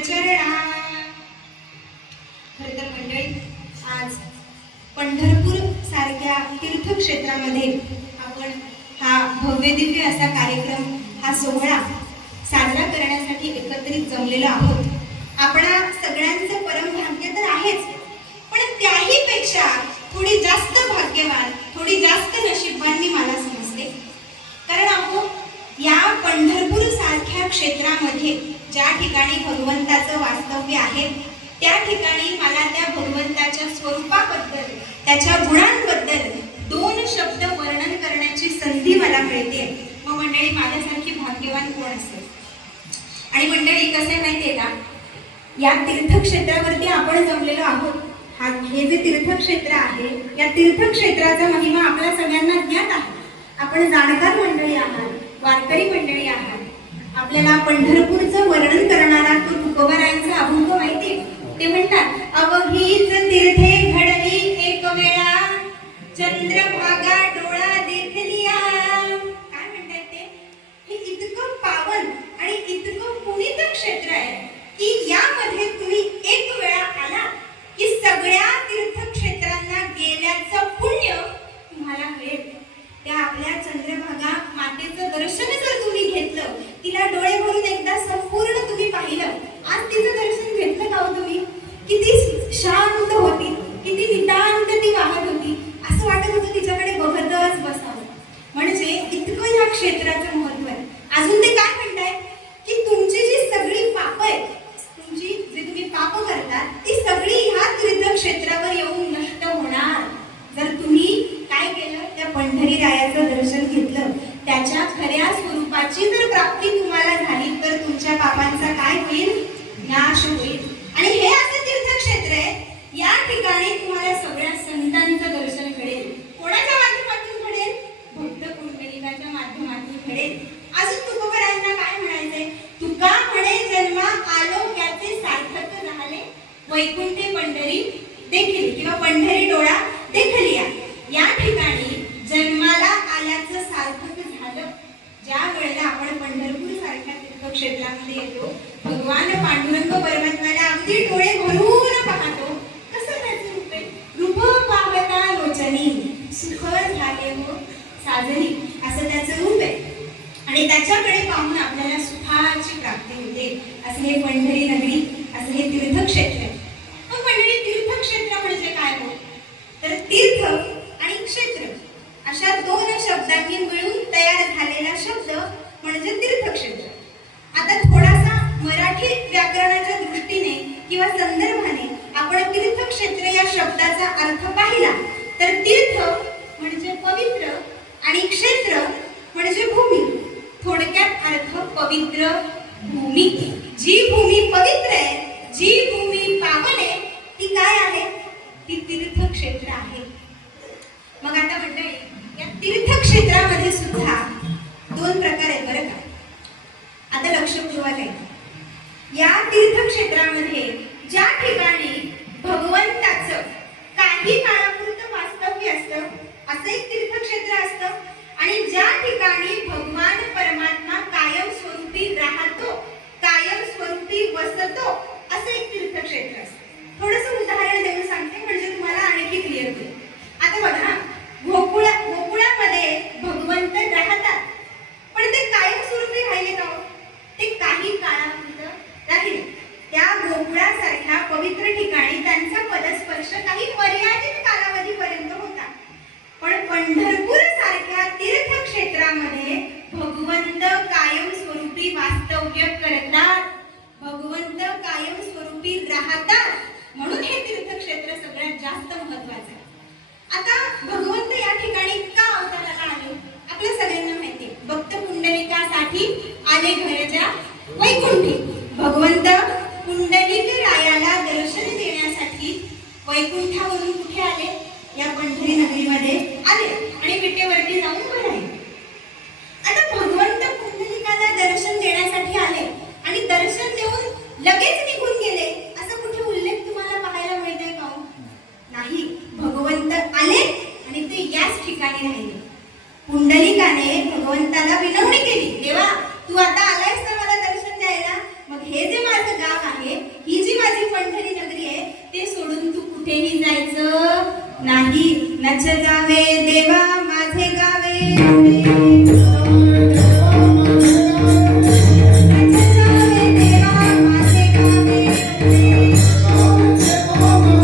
चरणा तर मंडळी आज पंढरपूर सारख्या तीर्थक्षेत्रामध्ये आपण हा भव्य दिव्य असा कार्यक्रम हा सोहळा साजरा करण्यासाठी एकत्रित जमलेलो आहोत. आपणा सगळ्यांचं परमभाग्य तर आहेच पण त्याही पेक्षा थोडी जास्त भाग्यवान थोडी जास्त नशीबवान मी मला समजते कारण अहो या पंढरपूर सारख्या क्षेत्रामध्ये ज्या ठिकाणी भगवंताचं वास्तव्य आहे त्या ठिकाणी मला त्या भगवंताच्या स्वरूपाबद्दल त्याच्या गुणांबद्दल दोन शब्द वर्णन करण्याची संधी मला मिळते. मग मंडळी माझ्यासारखी भाग्यवान कोण असेल? आणि मंडळी कसे आहे माहितीये का? या तीर्थक्षेत्रावरती आपण जमलेलो आहोत. हा हे जे तीर्थक्षेत्र आहे या तीर्थक्षेत्राचा महिमा आपल्या सगळ्यांना ज्ञात आहे. आपण जाणकार मंडळी आहात वारकरी मंडळी आहात. आपल्याला पंढरपूरचं वर्णन करणारा तो तुकोबारायांचा अभंग माहिती ते म्हणतात अवघीच तीर्थे घडली एक वेळा चंद्रभागा डोळा देखलिया काय म्हणतात ते? हे इतकं पावन आणि इतकं पुनित क्षेत्र आहे की यामध्ये तुम्ही एक वेळा आला की सगळ्या तीर्थक्षेत्रांना गेल्याचं पुण्य तुम्हाला मिळेल. त्या आपल्या चंद्रभागा मातेचं दर्शन जर तुम्ही घेतलं तिला डोळे भरून एकदा संपूर्ण तुम्ही पाहिलं. आज तिचं दर्शन घेतलं का हो तुम्ही? किती शांत होती किती नितांत ती वाहत होती. असं वाटत होतं तिच्याकडे बघतच बसावं. म्हणजे इतकं या क्षेत्राचं महत्त्व आहे. अजून ते Nacho e तीर्थक्षेत्रामध्ये येतो. भगवान पांडुरंग परमात्म्याला अगदी डोळे भरून पाहतो. कसं त्याचे रूपे रूप पाहता लोचनी. सुख झाले हो साजनी. असं त्याचं रूप आहे. आणि त्याच्याकडे पाहून आपल्याला सुखाची प्राप्ती होते. असं हे पंढरी नगरी असं हे तीर्थक्षेत्र आहे मग पंढरी तीर्थक्षेत्र म्हणजे काय हो तर तीर्थ आणि क्षेत्र अशा दोन शब्दांनी मिळून तयार झालेला शब्द म्हणजे तीर्थक्षेत्र आता थोडासा मराठी व्याकरणाच्या दृष्टीने किंवा संदर्भाने आपण तीर्थक्षेत्र या शब्दाचा अर्थ पाहिला. तर तीर्थ म्हणजे पवित्र आणि क्षेत्र म्हणजे भूमी. थोडक्यात अर्थ पवित्र भूमी. जी भूमी पवित्र आहे जी भूमी पावन आहे ती काय आहे? ती तीर्थक्षेत्र आहे. मग आता मंडळी या तीर्थक्षेत्रामध्ये सुद्धा दोन प्रकार आहेत बरं का? आता लक्ष पुरवा या तीर्थक्षेत्रामध्ये ज्या ठिकाणी भगवंताचं काही काळापुरतं वास्तव्य असतं असं एक तीर्थक्षेत्र असतं आणि ज्या ठिकाणी भगवान परमात्मा कायम स्वरूपी राहतो कायम स्वरूपी वसतो असं एक तीर्थक्षेत्र असतं थोडस उदाहरण देऊन सांगते म्हणजे तुम्हाला आणखी क्लिअर होईल आता बघा हा, गोकुळा गोकुळामध्ये भगवंत राहतात पण ते कायम स्वरूपी राहिले का हो? ते काही काळापुरतं राहिले त्या गोकुळासारख्या पवित्र ठिकाणी त्यांचा पदस्पर्श काही मर्यादित कालावधीपर्यंत होता. पण पंढरपूर सारख्या तीर्थक्षेत्रामध्ये भगवंत कायम स्वरूपी वास्तव्य करतात. भगवंत कायम स्वरूपी राहतात म्हणून हे तीर्थक्षेत्र सगळ्यात जास्त महत्वाचं आहे. आता भगवंत या ठिकाणी का अवताराला आले? आपल्या सगळ्यांना माहिती भक्त पुंडलिकासाठी आले घरजा वैकुंठी भगवंत पुंडलिक रायाला दर्शन देण्यासाठी वैकुंठावरून कुठे आले या पंढरी नगरीमध्ये आले आणि विटेवरती जाऊन उभे राहिले आता भगवंत पुंडलिकाला दर्शन देण्यासाठी आले आणि दर्शन देऊन लगेच निघून गेले असं कुठे उल्लेख तुम्हाला पाहायला मिळतोय का हो? नाही भगवंत आले आणि ते याच ठिकाणी राहिले पुंडलिकाने भगवंताला विनवणी केली देवा तू आता आलायस ना मला दर्शन द्यायला हे जे माझं गाव आहे. ही जी माझी पंढरी नगरी आहे ते सोडून तू कुठेही जायचं नाही. नच गावे देवा माझे गावे